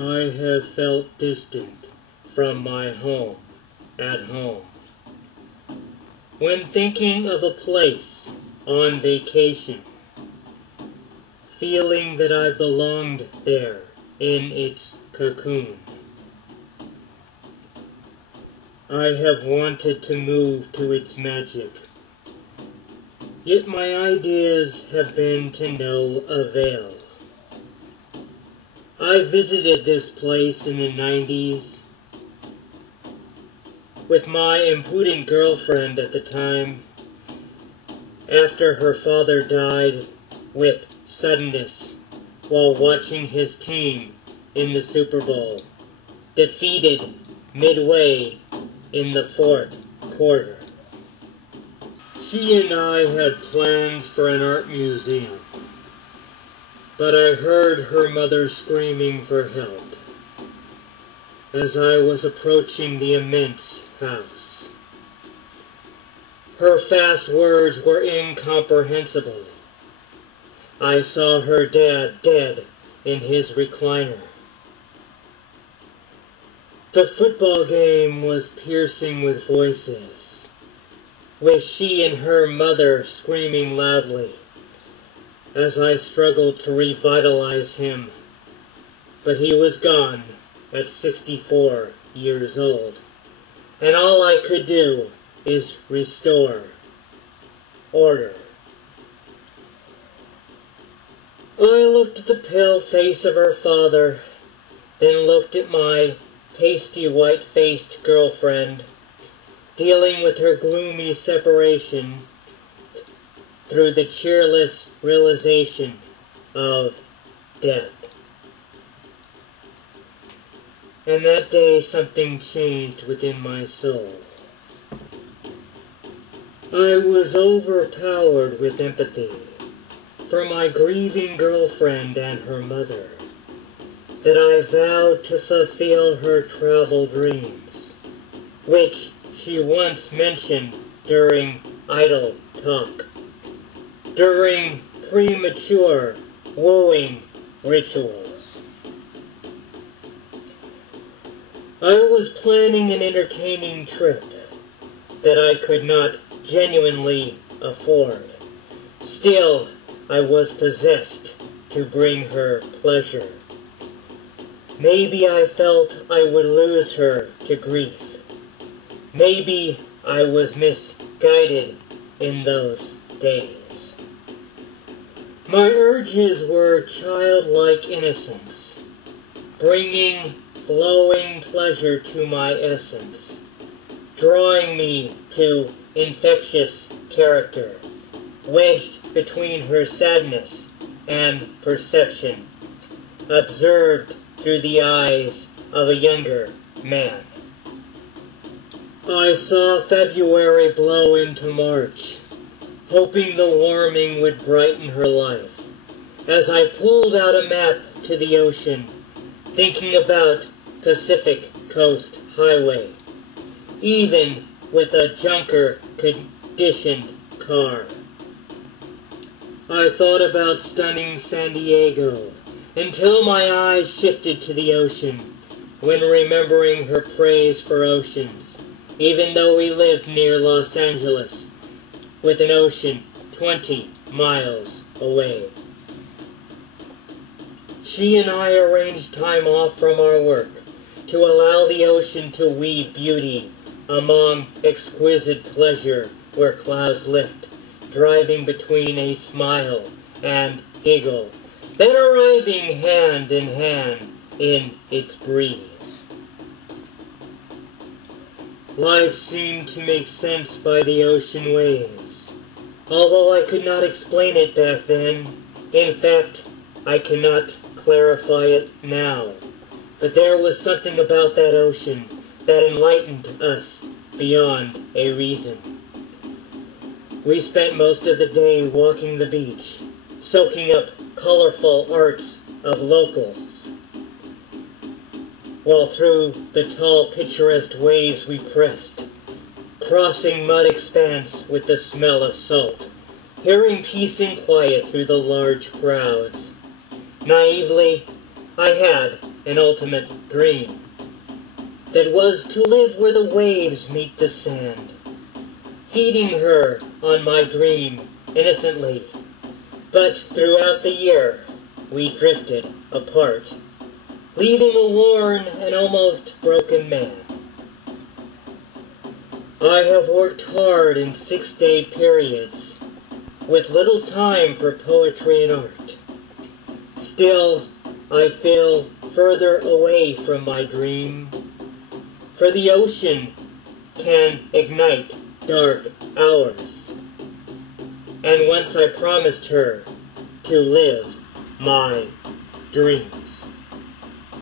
I have felt distant from my home at home. When thinking of a place on vacation, feeling that I belonged there in its cocoon. I have wanted to move to its magic, yet my ideas have been to no avail. I visited this place in the 90s with my impudent girlfriend at the time, after her father died with suddenness while watching his team in the Super Bowl, defeated midway in the fourth quarter. She and I had plans for an art museum, but I heard her mother screaming for help as I was approaching the immense house. Her fast words were incomprehensible. I saw her dad dead in his recliner. The football game was piercing with voices, with she and her mother screaming loudly, as I struggled to revitalize him. But he was gone at 64 years old, and all I could do is restore order. I looked at the pale face of her father, then looked at my pasty white-faced girlfriend, dealing with her gloomy separation through the cheerless realization of death. And that day something changed within my soul. I was overpowered with empathy for my grieving girlfriend and her mother, that I vowed to fulfill her travel dreams, which she once mentioned during idle talk, during premature wooing rituals. I was planning an entertaining trip that I could not genuinely afford. Still, I was possessed to bring her pleasure. Maybe I felt I would lose her to grief. Maybe I was misguided in those days. My urges were childlike innocence, bringing flowing pleasure to my essence, drawing me to infectious character, wedged between her sadness and perception, observed through the eyes of a younger man. I saw February blow into March, hoping the warming would brighten her life, as I pulled out a map to the ocean, thinking about Pacific Coast Highway, even with a junker-conditioned car. I thought about stunning San Diego, until my eyes shifted to the ocean, when remembering her praise for oceans, even though we lived near Los Angeles, with an ocean 20 miles away. She and I arranged time off from our work to allow the ocean to weave beauty among exquisite pleasure where clouds lift, driving between a smile and giggle, then arriving hand in hand in its breeze. Life seemed to make sense by the ocean waves, although I could not explain it back then. In fact, I cannot clarify it now. But there was something about that ocean that enlightened us beyond a reason. We spent most of the day walking the beach, soaking up colorful arts of locals, while through the tall picturesque waves we pressed, crossing mud expanse with the smell of salt, hearing peace and quiet through the large crowds. Naively, I had an ultimate dream. That was to live where the waves meet the sand, feeding her on my dream innocently. But throughout the year, we drifted apart, leaving a worn and almost broken man. I have worked hard in 6-day periods, with little time for poetry and art. Still, I feel further away from my dream, for the ocean can ignite dark hours. And once I promised her to live my dream.